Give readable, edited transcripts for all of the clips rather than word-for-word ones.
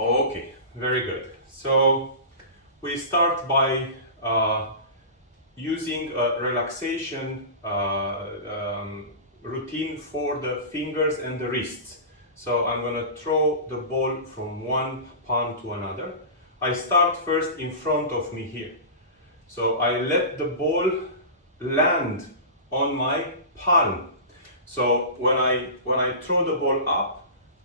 Okay, very good. So we start by using a relaxation routine for the fingers and the wrists. So I'm going to throw the ball from one palm to another. I start first in front of me here. So I let the ball land on my palm. So when I throw the ball up,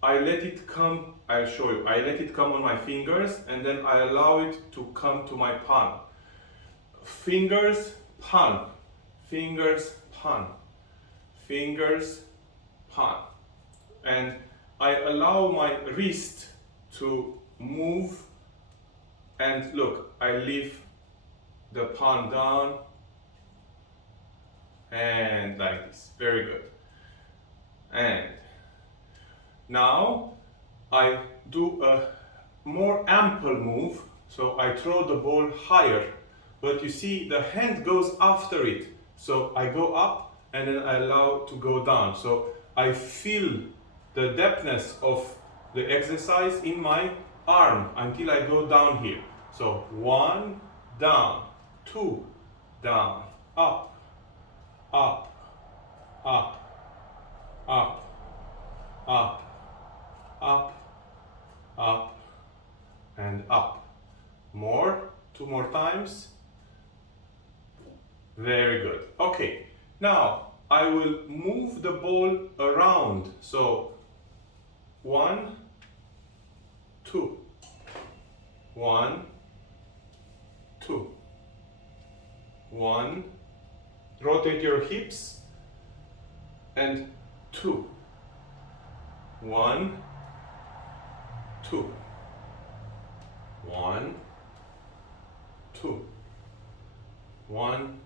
I let it come, I'll show you, I let it come on my fingers and then I allow it to come to my palm. Fingers, palm, fingers, palm, fingers, palm. And I allow my wrist to move, and look, I leave the palm down and like this. Very good. And now I do a more ample move, so I throw the ball higher, but you see the hand goes after it. So I go up and then I allow it to go down. So I feel the depthness of the exercise in my arm until I go down here. So 1, down, 2, down, up, up, up, up, up, up, up, and up. More, 2 more times. Very good. Okay, now I will move the ball around. So 1, 2, 1, 2, 1. Rotate your hips and 2, 1, 2, 1, 2, 1,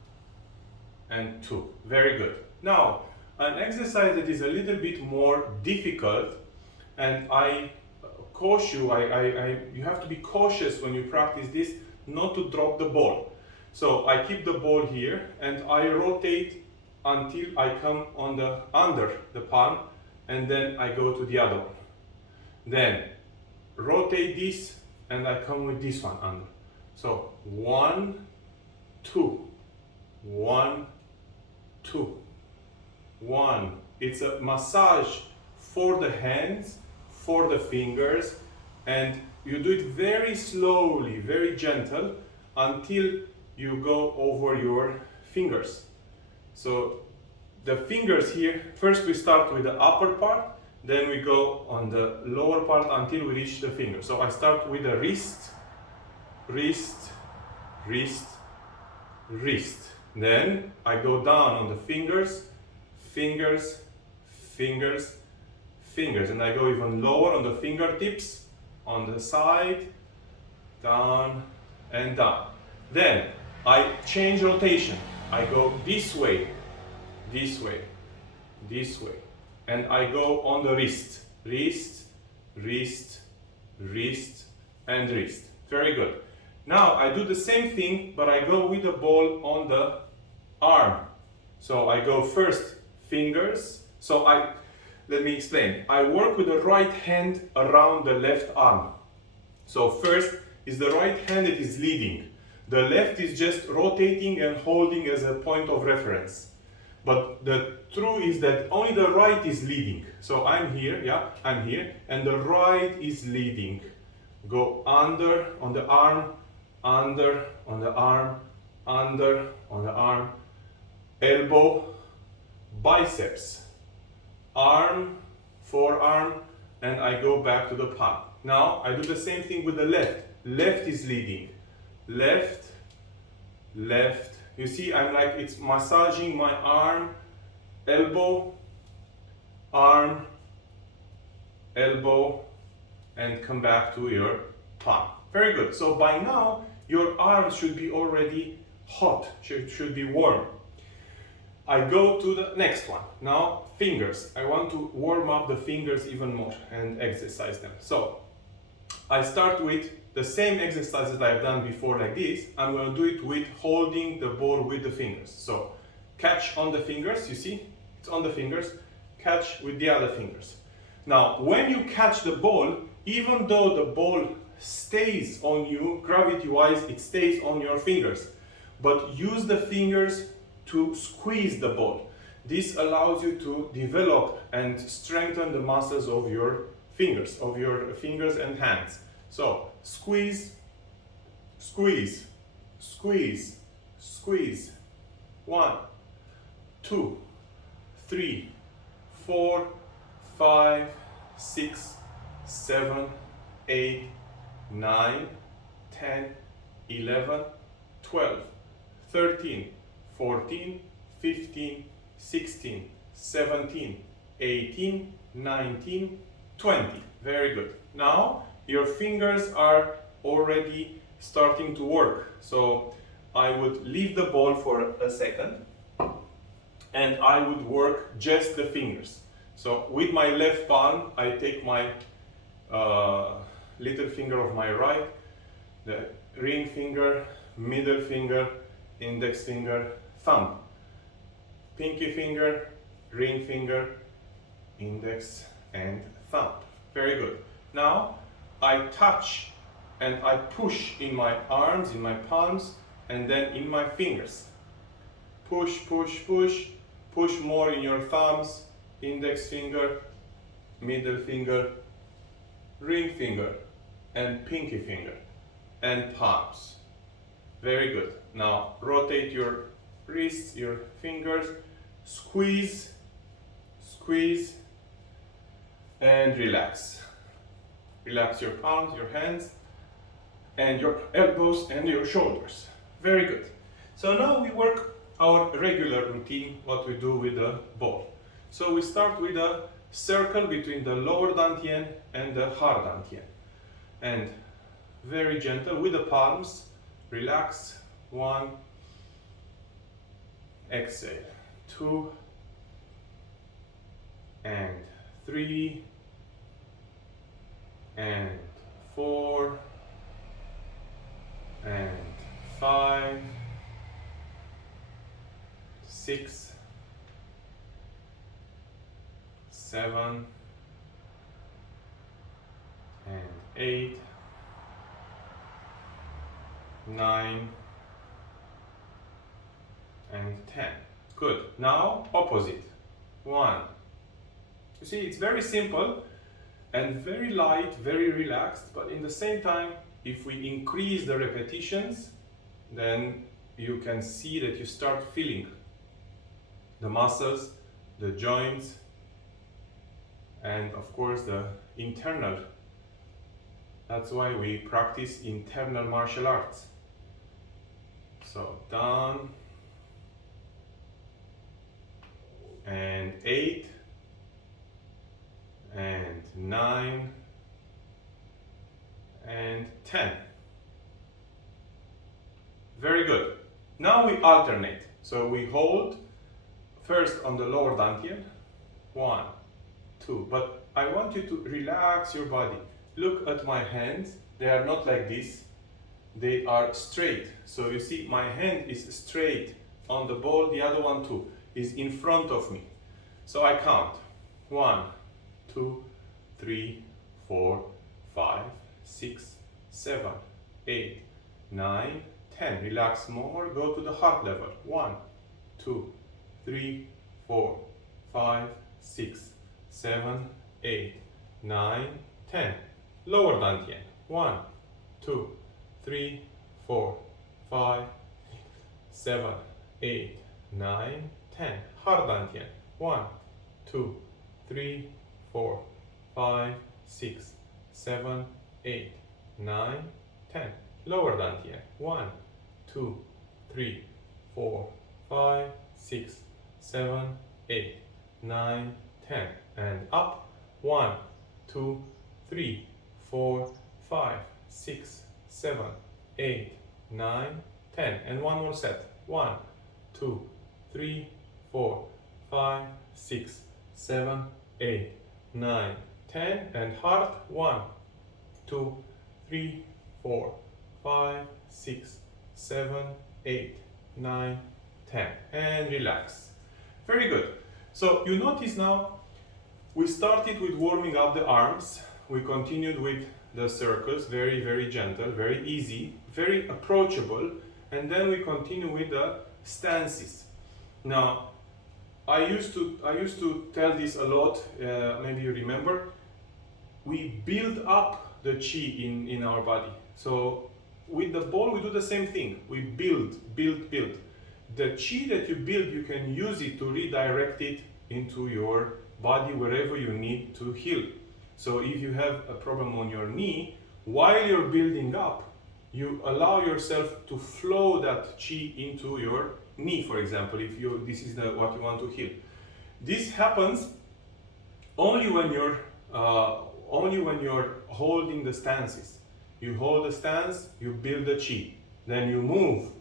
and 2. Very good. Now, an exercise that is a little bit more difficult, and I caution you, you have to be cautious when you practice this, not to drop the ball. So I keep the ball here and I rotate until I come on the under the palm, and then I go to the other one. Then rotate this and I come with this one under. So 1, 2, 1, 2, 1. It's a massage for the hands, for the fingers, and you do it very slowly, very gentle until you go over your fingers. So the fingers here, first we start with the upper part, then we go on the lower part until we reach the finger. So I start with the wrist, wrist, wrist, wrist. Then I go down on the fingers, fingers, fingers, fingers. And I go even lower on the fingertips, on the side, down and down. Then I change rotation. I go this way, this way, this way. And I go on the wrist, wrist, wrist, wrist, and wrist. Very good. Now I do the same thing, but I go with the ball on the arm. So I go first fingers. So let me explain. I work with the right hand around the left arm. So first is the right hand that is leading. The left is just rotating and holding as a point of reference. But the truth is that only the right is leading. So I'm here, yeah, I'm here, and the right is leading. Go under on the arm, under on the arm, under on the arm, elbow, biceps, arm, forearm, and I go back to the palm. Now I do the same thing with the left. Left is leading. Left, left. You see, I'm like, it's massaging my arm, elbow, arm, elbow, and come back to your palm. Very good. So by now, your arms should be already hot, should be warm. I go to the next one. Now, fingers. I want to warm up the fingers even more and exercise them. So I start with the same exercise that I've done before like this. I'm going to do it with holding the ball with the fingers. So catch on the fingers, you see, it's on the fingers, catch with the other fingers. Now, when you catch the ball, even though the ball stays on you, gravity-wise, it stays on your fingers. But use the fingers to squeeze the ball. This allows you to develop and strengthen the muscles of your fingers and hands. So, squeeze, squeeze, squeeze, squeeze. 1, 2, 3, 4, 5, 6, 7, 8, 9, 10, 11, 12, 13, 14, 15, 16, 17, 18, 19, 20. Very good. Now your fingers are already starting to work. So I would leave the ball for a second and I would work just the fingers. So with my left palm, I take my little finger of my right, the ring finger, middle finger, index finger, thumb, pinky finger, ring finger, index and thumb. Very good. Now I touch and I push in my arms, in my palms, and then in my fingers. Push, push, push, push more in your thumbs, index finger, middle finger, ring finger, and pinky finger, and palms. Very good. Now rotate your wrists, your fingers, squeeze, squeeze, and relax. Relax your palms, your hands, and your elbows and your shoulders. Very good. So now we work our regular routine, what we do with the ball. So we start with a circle between the lower dantian and the hard dantian. And very gentle with the palms, relax. 1, exhale. 2, and 3, and 4, and 5, 6, 7, and 8, 9, and 10. Good. Now opposite. 1. You see, it's very simple and very light, very relaxed, but in the same time, if we increase the repetitions, then you can see that you start feeling the muscles, the joints, and of course the internal. That's why we practice internal martial arts. So down, and 8, and 9, and 10. Very good. Now we alternate. So we hold first on the lower dantian, 1, 2, but I want you to relax your body. Look at my hands, they are not like this, they are straight. So you see my hand is straight on the ball, the other one too is in front of me. So I count 1, 2, 3, 4, 5, 6, 7, 8, 9, 10. Relax more, go to the heart level. 1, 2, 3, 4, 5, 6, 7, 8, 9, 10. Lower dantian. 1, 2, 3, 4, 5, 7, 8, 9, 10. Hard dantian. 1, 2, 3, 4, 5, 6, 7, 8, 9, 10. Lower dantian. 1, 2, 3, 4, 5, 6, 7, 8, 9, 10. And up. 1, 2, 3, 4, 5, 6, 7, 8, 9, 10. And one more set. 1, 2, 3, 4, 5, 6, 7, 8, 9, 10. And heart. 1, 2, 3, 4, 5, 6, 7, 8, 9, 10. And relax. Very good. So you notice now we started with warming up the arms we continued with the circles, very, very gentle, very easy, very approachable, and then we continue with the stances. Now, I used to tell this a lot, maybe you remember, we build up the chi in our body. So with the ball, we do the same thing. We build. The chi that you build, you can use it to redirect it into your body wherever you need to heal. So if you have a problem on your knee, while you're building up, you allow yourself to flow that chi into your knee, for example, if this is what you want to heal. This happens only when you're holding the stances. You hold the stance, you build the chi, then you move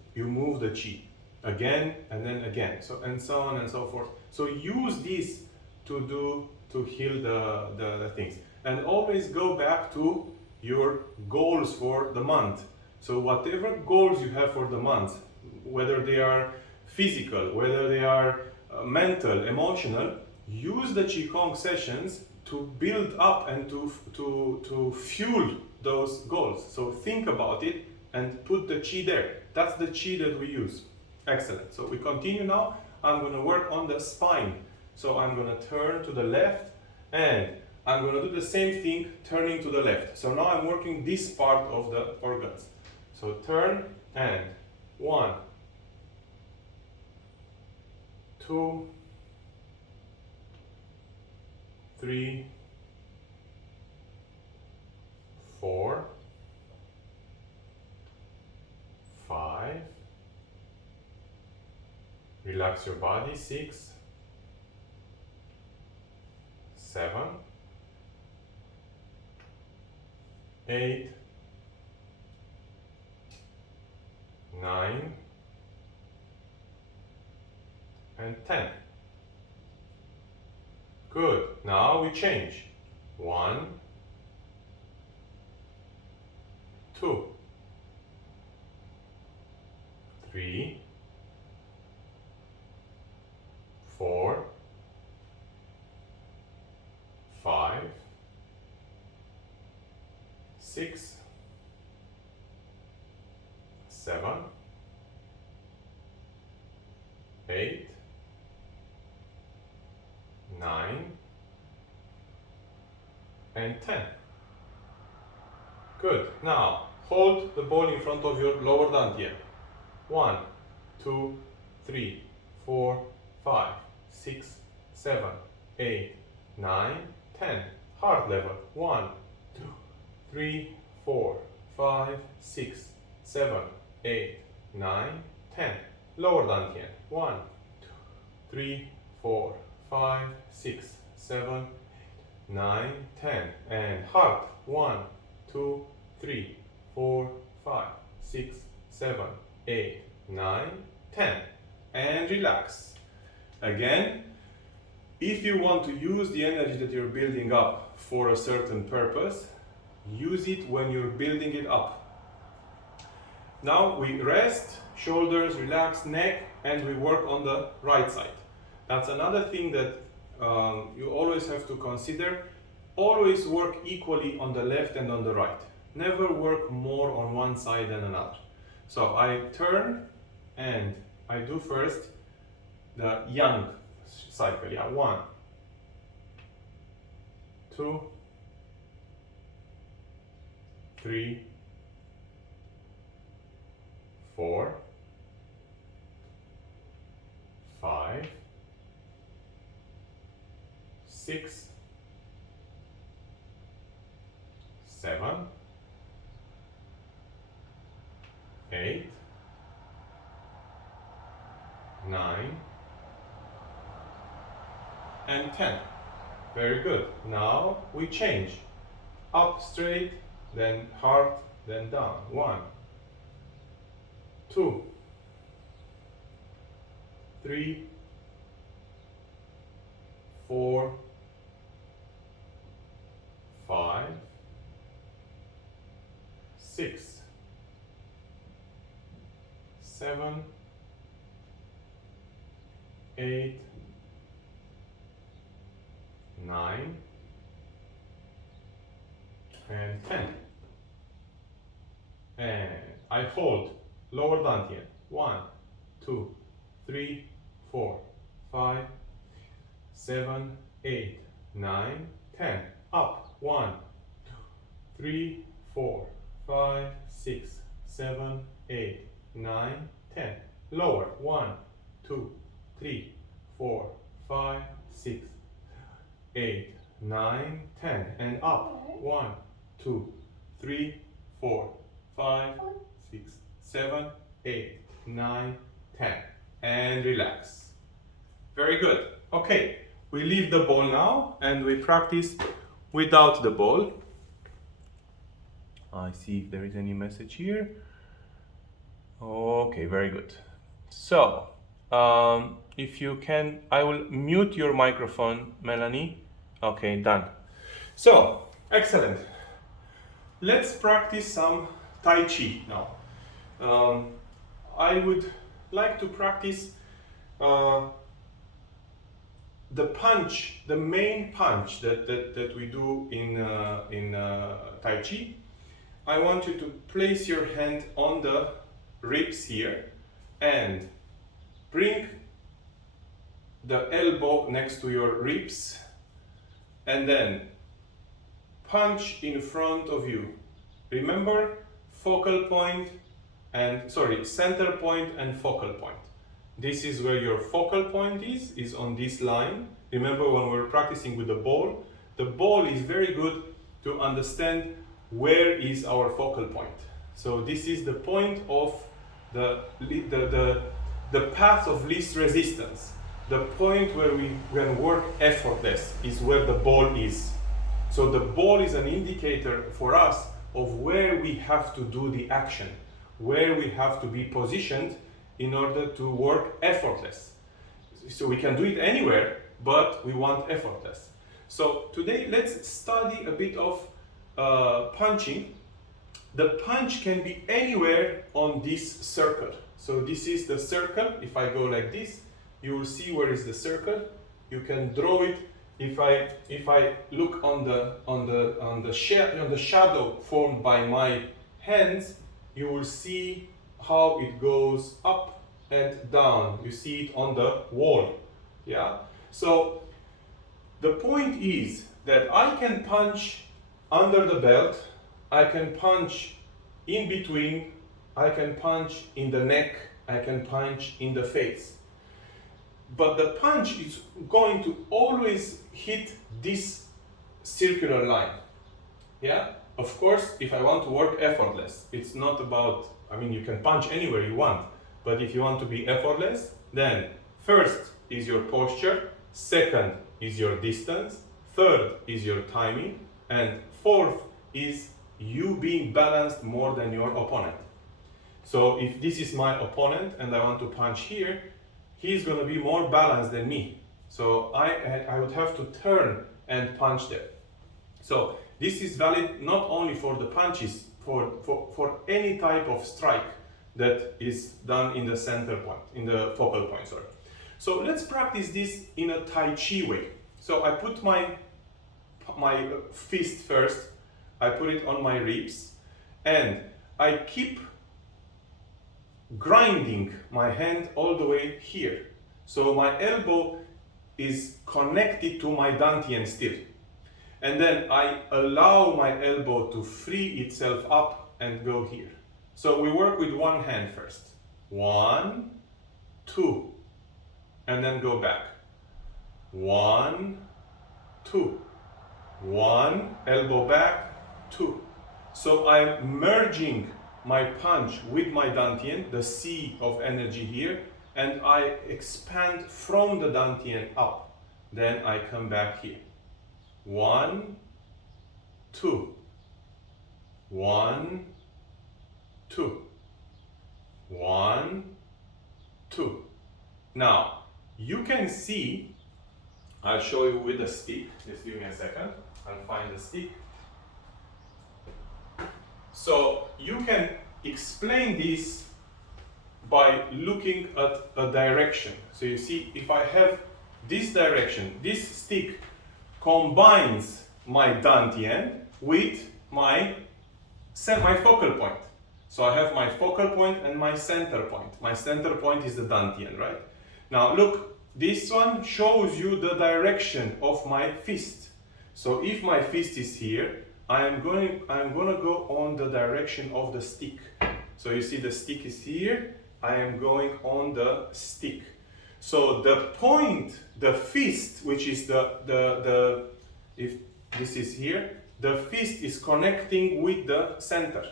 the chi again and then again, so on and so forth. So use this to heal the things, and always go back to your goals for the month. So whatever goals you have for the month, whether they are physical, whether they are mental, emotional, use the Qigong sessions to build up and to fuel those goals. So think about it and put the Qi there. That's the Qi that we use. Excellent. So we continue now. I'm going to work on the spine. So I'm going to turn to the left and I'm going to do the same thing turning to the left. So now I'm working this part of the organs. So turn and 1, 2, 3, 4, 5. Relax your body. 6, 7, 8, 9, and 10. Good. Now we change. 1, 2, 3, 4, 5, 6, 7, 8, 9, and 10. Good. Now hold the ball in front of your lower dantian. 1, 2, 3, 4, 5, 6, 7, 8, 9, 10. Heart level. 1, 2, 3, 4, 5, 6, 7, 8, 9, 10. Lower dantian. 1, 2, 3, 4, 5, 6, 7, 9, 10. And heart. 1, 2, 3, 4, 5, 6, 7, 8, 9, 10. And relax. Again, if you want to use the energy that you're building up for a certain purpose, use it when you're building it up. Now we rest, shoulders, relax, neck, and we work on the right side. That's another thing that you always have to consider. Always work equally on the left and on the right. Never work more on one side than another. So I turn and I do first the yang cycle. Yeah, 1, 2, 3, 4, 5, 6, 7, 8, 9, and 10. Very good. Now we change. Up straight, then heart, then down. 1, 2, 3, 4, 5, 6, 7, 8, 9, and 10. And I hold lower dantian. 1, 2, 3, 4, 5, 7, 8, 9, 10. Up. 1, 2, 3, 4, 5, 6, 7, 8, 9, 10. Lower. 1, 2, 3, 4, 5, 6, 8, 9, 10. And up. 1, 2, 3, 4, 5, 6, 7, 8, 9, 10. And relax. Very good. Okay, we leave the ball now and we practice without the ball. I see if there is any message here. Okay, very good. So, if you can, I will mute your microphone, Melanie. Okay, done. So, excellent. Let's practice some Tai Chi now. I would like to practice the punch, the main punch that we do in Tai Chi. I want you to place your hand on the ribs here and bring the elbow next to your ribs and then punch in front of you. Remember, focal point and, center point and focal point. This is where your focal point is on this line. Remember when we're practicing with the ball is very good to understand where is our focal point. So this is the point of the path of least resistance. The point where we can work effortless is where the ball is. So the ball is an indicator for us of where we have to do the action, where we have to be positioned in order to work effortless. So we can do it anywhere, but we want effortless. So today let's study a bit of punching. The punch can be anywhere on this circle. So this is the circle. If I go like this, you will see where is the circle. You can draw it. If I look on the shadow formed by my hands, you will see how it goes up and down. You see it on the wall. Yeah. So the point is that I can punch under the belt, I can punch in between, I can punch in the neck, I can punch in the face. But the punch is going to always hit this circular line. Yeah? Of course, if I want to work effortless, it's not about, you can punch anywhere you want, but if you want to be effortless, then first is your posture, second is your distance, third is your timing, and fourth is you being balanced more than your opponent. So if this is my opponent and I want to punch here, he's going to be more balanced than me. So I would have to turn and punch there. So this is valid not only for the punches, for any type of strike that is done in the center point, in the focal point, sorry. So let's practice this in a Tai Chi way. So I put my fist first, I put it on my ribs, and I keep grinding my hand all the way here. So my elbow is connected to my dantian still. And then I allow my elbow to free itself up and go here. So we work with one hand first. 1, 2, and then go back. 1, 2, 1, elbow back, 2. So I'm merging my punch with my dantian, the sea of energy here, and I expand from the dantian up. Then I come back here. 1, 2, 1, 2, 1, 2. Now, you can see, I'll show you with a stick. Just give me a second. I'll find the stick. So you can explain this by looking at a direction. So you see, if I have this direction, this stick combines my dantian with my my focal point. So I have my focal point and my center point. My center point is the dantian, right? Now look, this one shows you the direction of my fist. So if my fist is here, I'm gonna go on the direction of the stick. So you see the stick is here, I am going on the stick. So the point, the fist, which is if this is here, the fist is connecting with the center.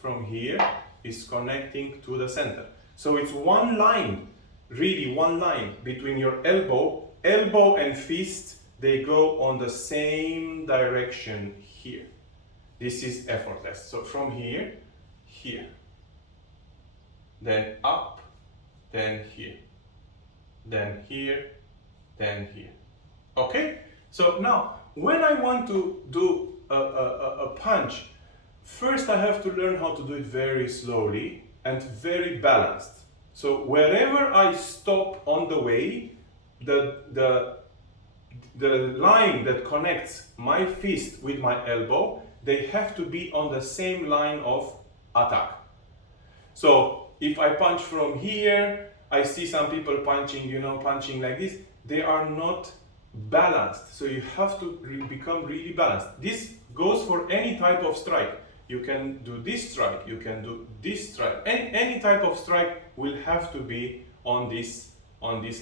From here is connecting to the center. So it's one line, really one line between your elbow and fist, they go on the same direction here. This is effortless. So from here, here, then up, then here, then here, then here. Okay? So now, when I want to do a punch, first I have to learn how to do it very slowly and very balanced. So wherever I stop on the way, the line that connects my fist with my elbow, they have to be on the same line of attack. So if I punch from here, I see some people punching, punching like this, they are not balanced. So you have to become really balanced. This goes for any type of strike. You can do this strike, you can do this strike. Any type of strike will have to be on this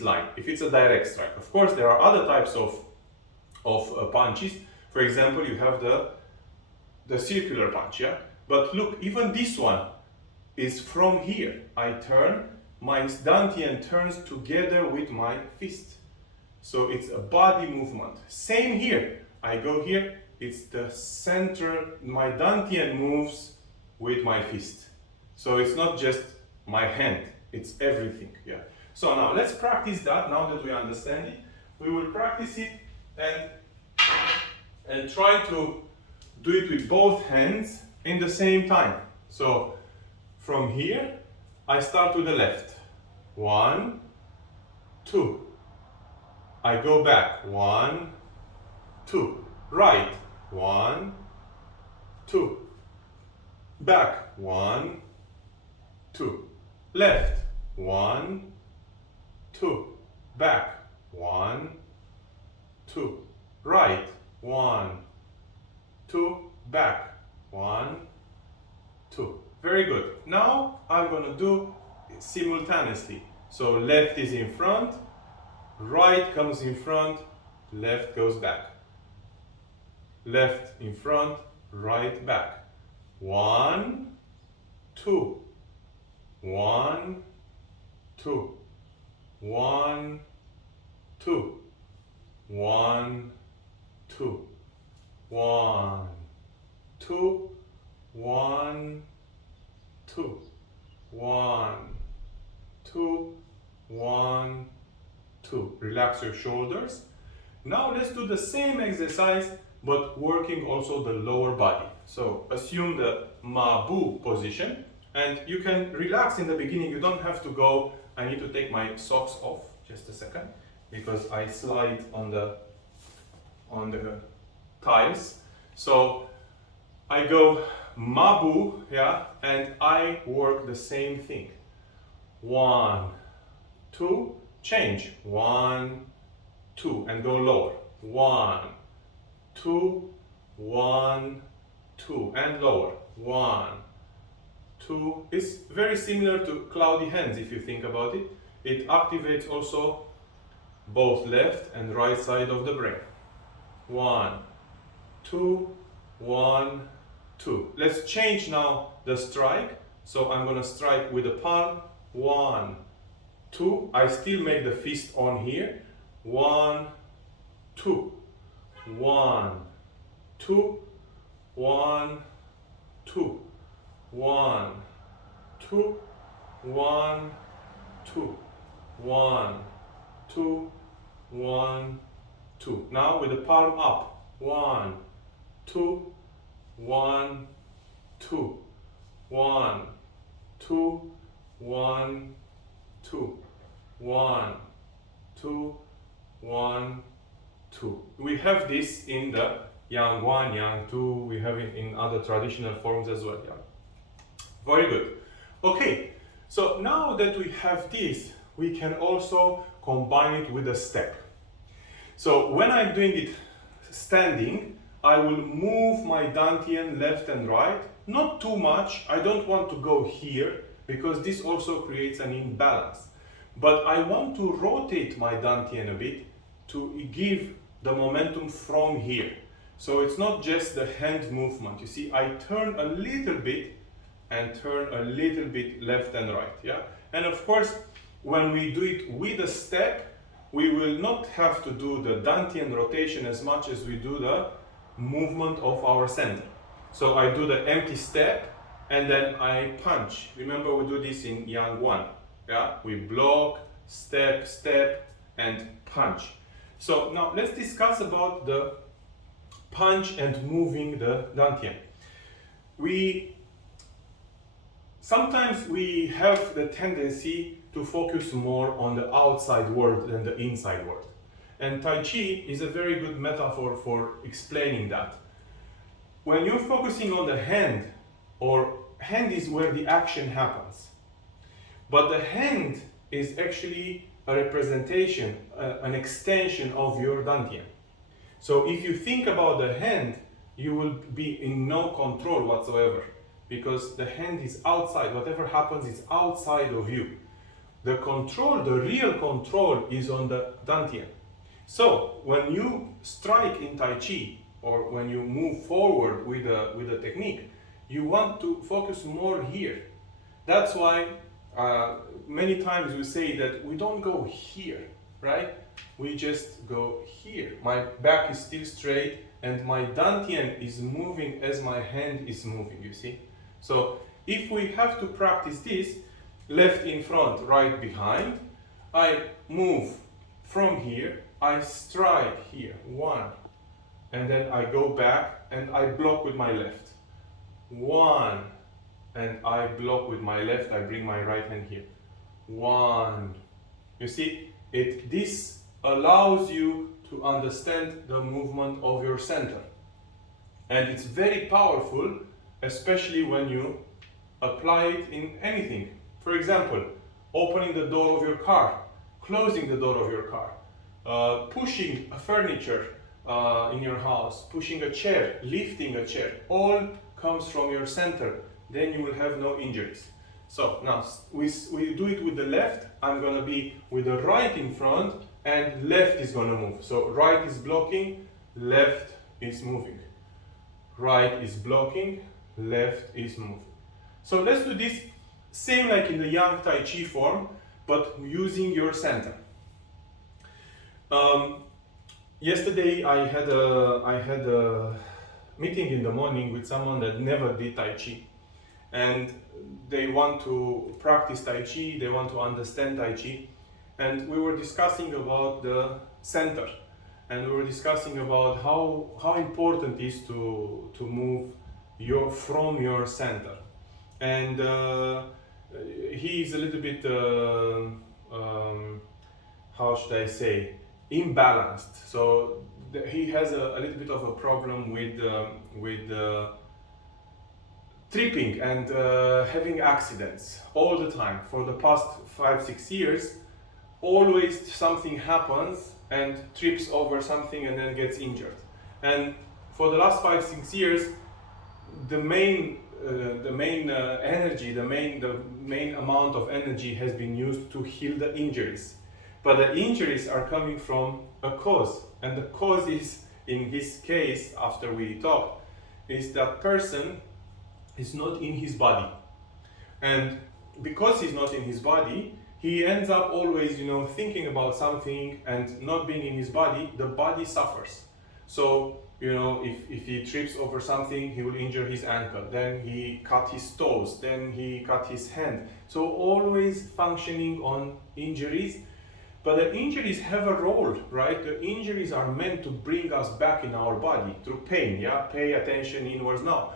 line, if it's a direct strike. Of course, there are other types of punches. For example, you have the circular punch, yeah? But look, even this one is from here. I turn, my dantian turns together with my fist. So it's a body movement. Same here. I go here, it's the center, my dantian moves with my fist. So it's not just my hand, it's everything, yeah. So now let's practice that. Now that we understand it, we will practice it and try to do it with both hands in the same time. So from here, I start with the left. 1, 2. I go back. 1, 2. Right. 1, 2. Back. 1, 2. Left. 1, 2. Back. 1, 2. Right. 1, 2. Back. 1, 2. Very good. Now I'm going to do it simultaneously. So left is in front, right comes in front, left goes back. Left in front, right back. 1, 2. 1, 2. 1, 2. 1, 2. 1, 2. 1, 2. 1, 2. 1, 2. Relax your shoulders. Now let's do the same exercise but working also the lower body. So assume the Ma-Bu position and you can relax in the beginning. You don't have to go. I need to take my socks off just a second because I slide on the tiles. So I go Ma-Bu, yeah, and I work the same thing. 1, 2, change. 1, 2, and go lower. 1, 2, 1, 2, and lower. 1, 2. It's very similar to cloudy hands if you think about it. It activates also both left and right side of the brain. 1, 2, 1, 2. Let's change now the strike. So I'm going to strike with the palm. 1, 2. I still make the fist on here. 1, 2. 1, 2. 1, 2. 1, 2. 1, 2. 1, 2. 1, 2. Now with the palm up. 1, 2. 1, 2. 1, 2. 1, 2. 1, 2. 1, 2. We have this in the yang 1, yang 2, we have it in other traditional forms as well. Yeah. Very good. Okay, so now that we have this, we can also combine it with a step. So when I'm doing it standing, I will move my dantian left and right, not too much. I don't want to go here because this also creates an imbalance. But I want to rotate my dantian a bit to give the momentum from here. So it's not just the hand movement. You see, I turn a little bit and turn a little bit left and right. Yeah. And of course, when we do it with a step, we will not have to do the dantian rotation as much as we do the movement of our center. So I do the empty step and then I punch. Remember, we do this in yang 1. Yeah, we block, step, step, and punch. So now let's discuss about the punch and moving the dantian. Sometimes we have the tendency to focus more on the outside world than the inside world. And Tai Chi is a very good metaphor for explaining that. When you're focusing on the hand, or hand is where the action happens, but the hand is actually a representation, an extension of your dantian. So if you think about the hand, you will be in no control whatsoever, because the hand is outside. Whatever happens is outside of you. The control, the real control, is on the dantian. So when you strike in Tai Chi, or when you move forward with a technique, you want to focus more here. That's why many times we say that we don't go here, right? We just go here. My back is still straight and my dantian is moving as my hand is moving, you see? So if we have to practice this, left in front, right behind, I move from here, I strike here, 1, and then I go back and I block with my left. 1, and I block with my left, I bring my right hand here. 1. You see, this allows you to understand the movement of your center. And it's very powerful, especially when you apply it in anything. For example, opening the door of your car, closing the door of your car, pushing a furniture in your house, pushing a chair, lifting a chair, all comes from your center. Then you will have no injuries. So now we do it with the left. I'm going to be with the right in front and left is going to move. So right is blocking, left is moving. Right is blocking, left is moving. So let's do this same like in the Yang Tai Chi form, but using your center. Yesterday I had a meeting in the morning with someone that never did Tai Chi, and they want to practice Tai Chi, they want to understand Tai Chi, and we were discussing about the center, and we were discussing about how important it is to move from your center. And he is a little bit, how should I say, imbalanced. So he has a little bit of a problem with tripping and having accidents all the time. For the past 5-6 years, always something happens and trips over something and then gets injured. And for the last 5-6 years, the main energy, the main amount of energy has been used to heal the injuries. But the injuries are coming from a cause, and the cause is, in his case, after we talked, is that person is not in his body. And because he's not in his body, he ends up always, thinking about something and not being in his body, the body suffers. So, if he trips over something, he will injure his ankle, then he cut his toes, then he cut his hand. So always functioning on injuries. But the injuries have a role, right? The injuries are meant to bring us back in our body through pain, yeah? Pay attention inwards now.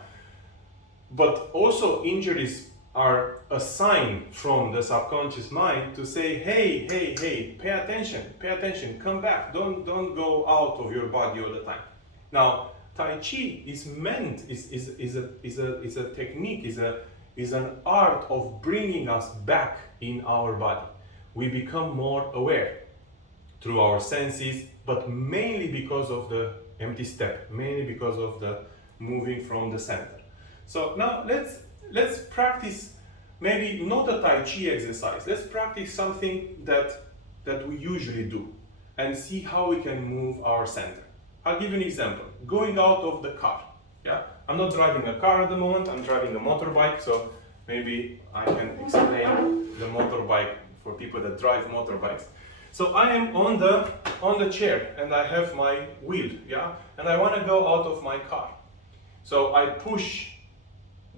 But also injuries are a sign from the subconscious mind to say, hey, pay attention, come back, don't go out of your body all the time. Now, Tai Chi is meant, is a technique, is an art of bringing us back in our body. We become more aware through our senses, but mainly because of the empty step, mainly because of the moving from the center. So now let's practice maybe not a Tai Chi exercise. Let's practice something that we usually do and see how we can move our center. I'll give you an example. Going out of the car. Yeah, I'm not driving a car at the moment. I'm driving a motorbike, so maybe I can explain the motorbike for people that drive motorbikes. So I am on the chair and I have my wheel, yeah, and I want to go out of my car. So I push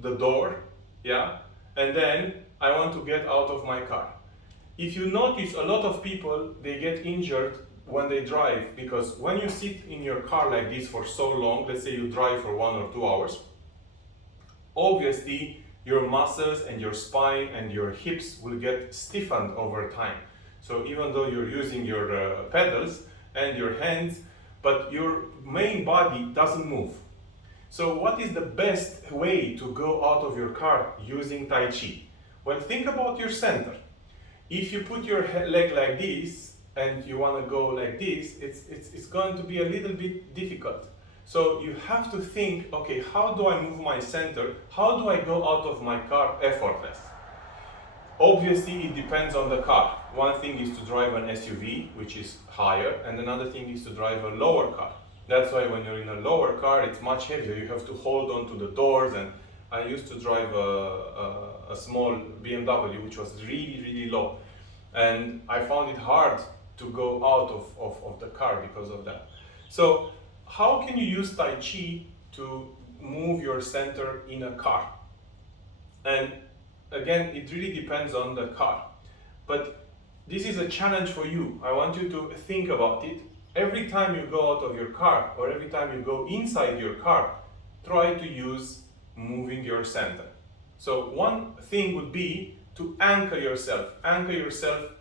the door, yeah, and then I want to get out of my car. If you notice, a lot of people, they get injured when they drive, because when you sit in your car like this for so long, let's say you drive for 1 or 2 hours, obviously your muscles and your spine and your hips will get stiffened over time. So even though you're using your pedals and your hands, but your main body doesn't move. So what is the best way to go out of your car using Tai Chi? Well, think about your center. If you put your leg like this and you want to go like this, it's going to be a little bit difficult. So you have to think, okay, how do I move my center? How do I go out of my car effortless? Obviously, it depends on the car. One thing is to drive an SUV, which is higher, and another thing is to drive a lower car. That's why when you're in a lower car, it's much heavier. You have to hold on to the doors, and I used to drive a small BMW, which was really, really low. And I found it hard to go out of the car because of that. So how can you use Tai Chi to move your center in a car? And again, it really depends on the car. But this is a challenge for you. I want you to think about it. Every time you go out of your car, or every time you go inside your car, try to use moving your center. So one thing would be to anchor yourself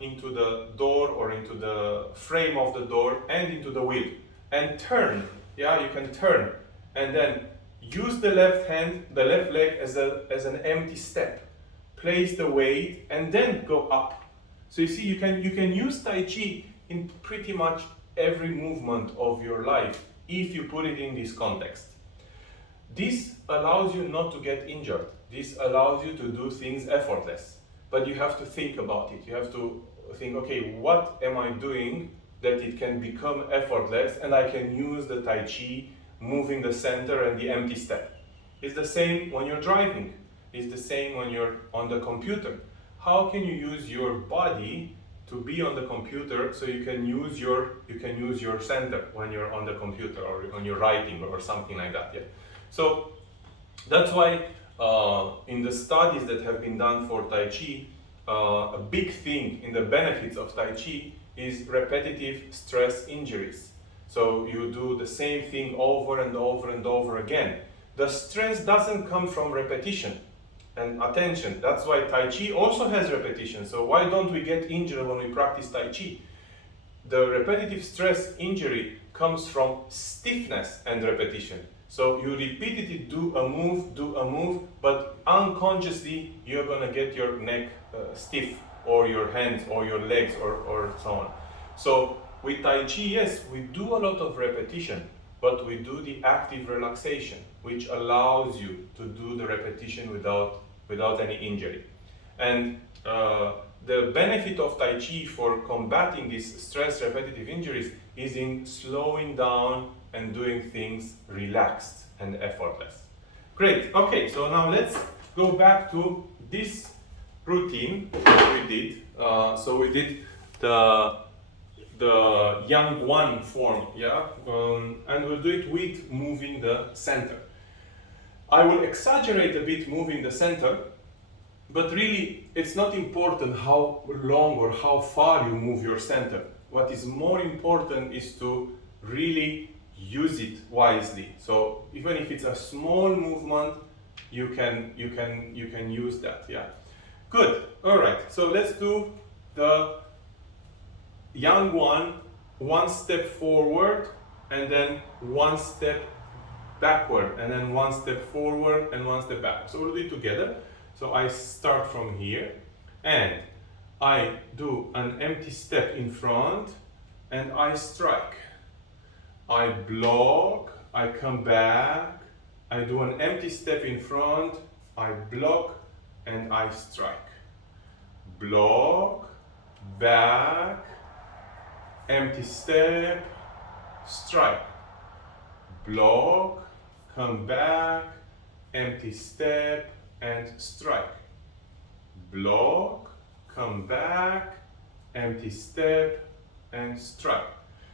into the door or into the frame of the door and into the wheel, and turn. Yeah, you can turn, and then use the left hand, the left leg as an empty step. Place the weight and then go up. So you see, you can use Tai Chi in pretty much every movement of your life if you put it in this context. This allows you not to get injured. This allows you to do things effortless. But you have to think about it. You have to think, okay, what am I doing that it can become effortless and I can use the Tai Chi, moving the center and the empty step. It's the same when you're driving. It's the same when you're on the computer. How can you use your body to be on the computer so you can use your center when you're on the computer or when you're writing or something like that? Yeah. So that's why in the studies that have been done for Tai Chi, a big thing in the benefits of Tai Chi is repetitive stress injuries. So you do the same thing over and over and over again. The stress doesn't come from repetition and attention. That's why Tai Chi also has repetition. So why don't we get injured when we practice Tai Chi? The repetitive stress injury comes from stiffness and repetition. So you repeatedly do a move, but unconsciously you're gonna get your neck stiff, or your hands, or your legs, or so on. So with Tai Chi, yes, we do a lot of repetition, but we do the active relaxation, which allows you to do the repetition without any injury. And the benefit of Tai Chi for combating these stress repetitive injuries is in slowing down and doing things relaxed and effortless. Great, okay, so now let's go back to this routine that we did. So we did the Yang One form, yeah? And we'll do it with moving the center. I will exaggerate a bit moving the center, but really it's not important how long or how far you move your center. What is more important is to really use it wisely. So even if it's a small movement, you can use that. Yeah, good. All right. So let's do the Yang One step forward and then one step backward, and then one step forward and one step back. So we'll do it together. So I start from here and I do an empty step in front and I strike. I block, I come back, I do an empty step in front, I block and I strike. Block, back, empty step, strike. Block, come back, empty step and strike. Block, come back, empty step and strike.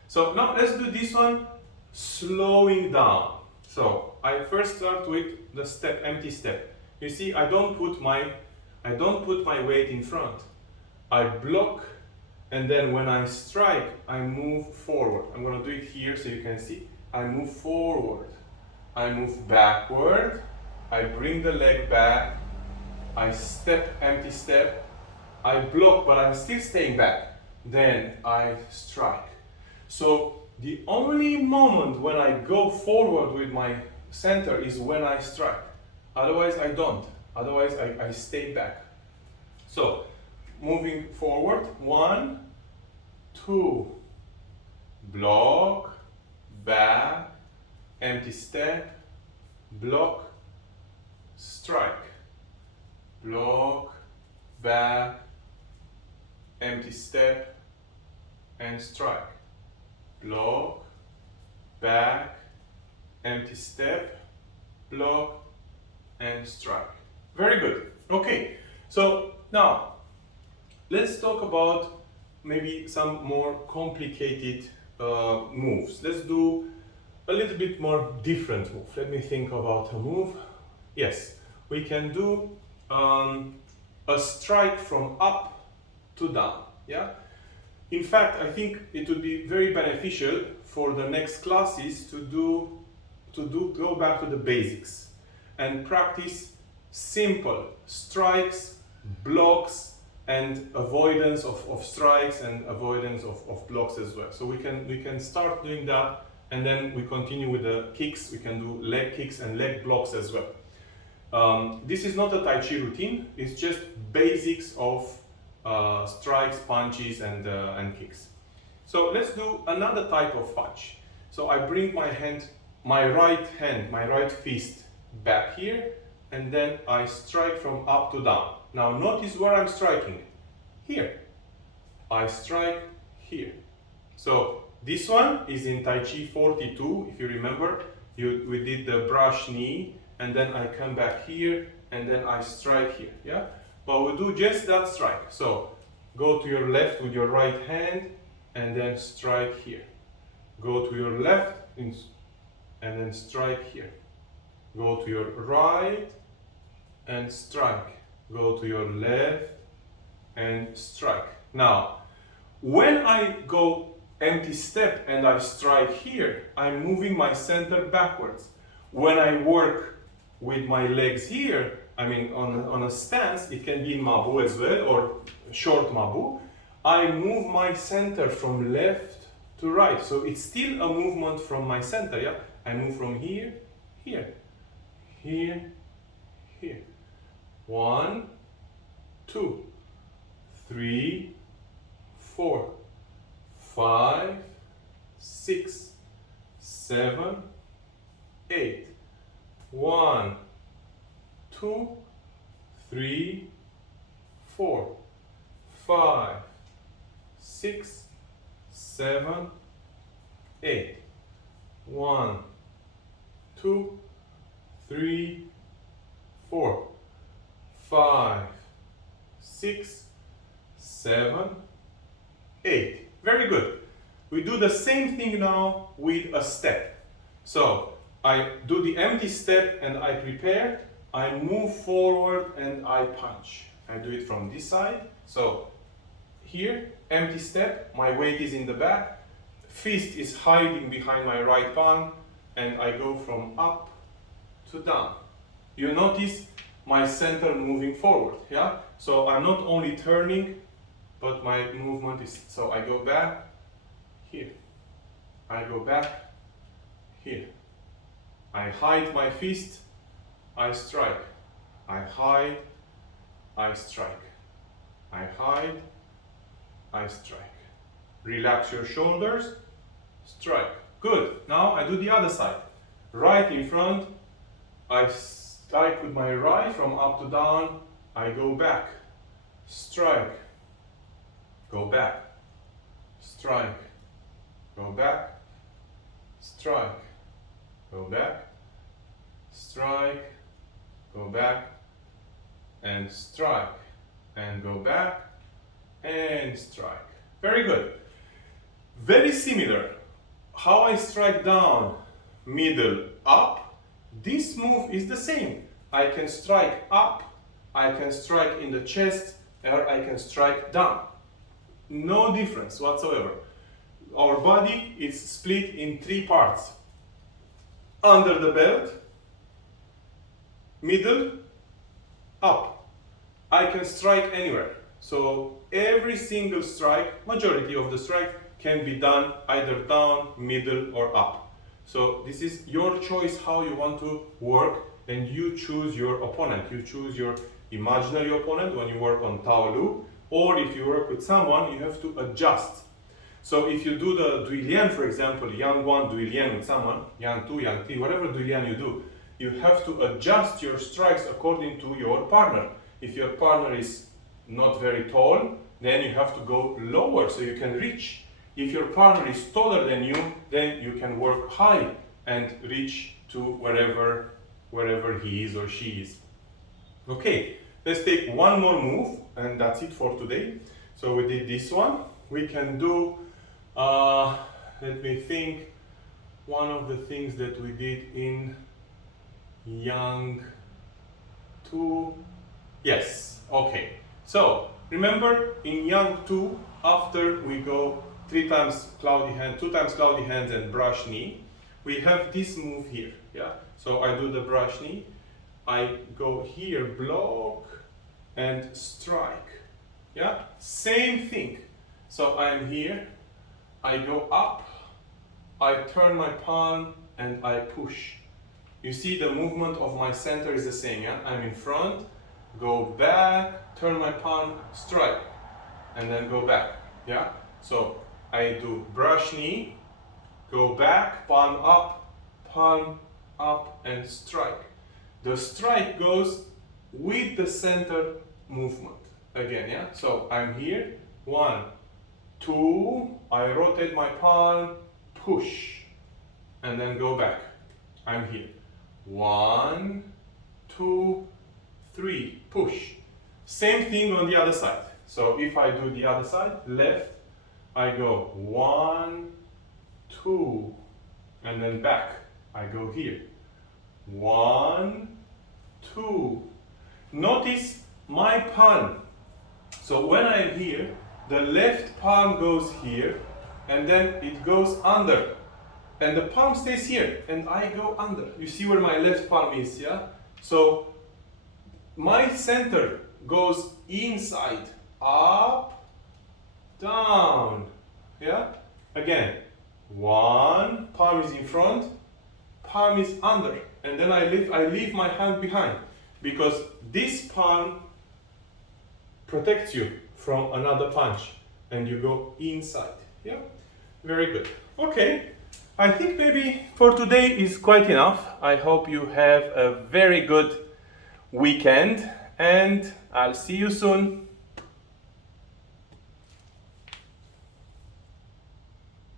So now let's do this one slowing down. So I first start with the step, empty step. You see, I don't put my weight in front. I block, and then when I strike, I move forward. I'm going to do it here so you can see. I move forward. I move backward. I bring the leg back. I step, empty step. I block, but I'm still staying back. Then I strike. So the only moment when I go forward with my center is when I strike. Otherwise I don't. Otherwise I stay back. So moving forward, 1, 2, block, back, empty step, block, strike, block, back, empty step and strike. Block, back, empty step, block and strike. Very good. Okay, so now let's talk about maybe some more complicated moves. Let's do a little bit more different move. Let me think about a move. Yes, we can do a strike from up to down. Yeah. In fact, I think it would be very beneficial for the next classes to go back to the basics and practice simple strikes, blocks, and avoidance of strikes and avoidance of blocks as well. So we can start doing that, and then we continue with the kicks. We can do leg kicks and leg blocks as well. This is not a Tai Chi routine. It's just basics of strikes, punches, and kicks. So let's do another type of punch. So I bring my right fist back here, and then I strike from up to down. Now notice where I'm striking. Here. I strike here. So this one is in Tai Chi 42, if you remember. We did the brush knee, and then I come back here, and then I strike here. Yeah? But we'll do just that strike. So go to your left with your right hand and then strike here. Go to your left and then strike here. Go to your right and strike. Go to your left and strike. Now, when I go empty step and I strike here, I'm moving my center backwards. When I work with my legs here, I mean on a stance, it can be in Mabu as well, or short Mabu, I move my center from left to right. So it's still a movement from my center, yeah? I move from here, here, here, here. 1, 2, 3, 4, 5, 6, 7, 8. 1, 2, 3, 4, 5, 6, 7, 8. 1, 2, 3, 4, 5, 6, 7, 8. Very good. We do the same thing now with a step. So I do the empty step and I prepare. I move forward and I punch. I do it from this side. So here, empty step, my weight is in the back. Fist is hiding behind my right palm, and I go from up to down. You notice my center moving forward, yeah? So I'm not only turning, but my movement is, so I go back here. I go back here. I hide my fist, I strike. I hide, I strike. I hide, I strike. Relax your shoulders, strike. Good. Now I do the other side. Right in front, I strike with my right from up to down. I go back, strike, go back, strike, go back, strike, go back, strike, go back, and strike, and go back, and strike. Very good. Very similar. How I strike down, middle, up. This move is the same. I can strike up, I can strike in the chest, or I can strike down. No difference whatsoever. Our body is split in 3 parts. Under the belt, middle, up. I can strike anywhere. So every single strike, majority of the strike, can be done either down, middle, or up. So this is your choice how you want to work, and you choose your opponent. You choose your imaginary opponent when you work on Taolu, or if you work with someone, you have to adjust. So if you do the Duilian, for example, Yang 1 Duilian with someone, Yang 2, Yang 3, whatever Duilian you do, you have to adjust your strikes according to your partner. If your partner is not very tall, then you have to go lower so you can reach. If your partner is taller than you, then you can work high and reach to wherever he is or she is. Okay, let's take one more move, and that's it for today. So we did this one. We can do, let me think, one of the things that we did in Yang 2. Yes, okay. So remember in Yang 2, after we go 3 times cloudy hand, 2 times cloudy hands and brush knee, we have this move here. Yeah. So I do the brush knee, I go here, block and strike. Yeah. Same thing. So I am here, I go up, I turn my palm and I push. You see the movement of my center is the same. Yeah. I'm in front, go back, turn my palm, strike, and then go back. Yeah. So I do brush knee, go back, palm up and strike. The strike goes with the center movement again. Yeah. So I'm here, 1, 2, I rotate my palm, push, and then go back. I'm here, 1, 2, 3, push. Same thing on the other side. So if I do the other side, left, I go 1, 2, and then back. I go here, 1, 2. Notice my palm. So when I am here, the left palm goes here, and then it goes under, and the palm stays here, and I go under. You see where my left palm is, yeah? So my center goes inside, up, down, yeah? Again, 1, palm is in front, palm is under, and then I leave my hand behind, because this palm protects you from another punch, and you go inside, yeah? Very good. Okay, I think maybe for today is quite enough. I hope you have a very good weekend, and I'll see you soon.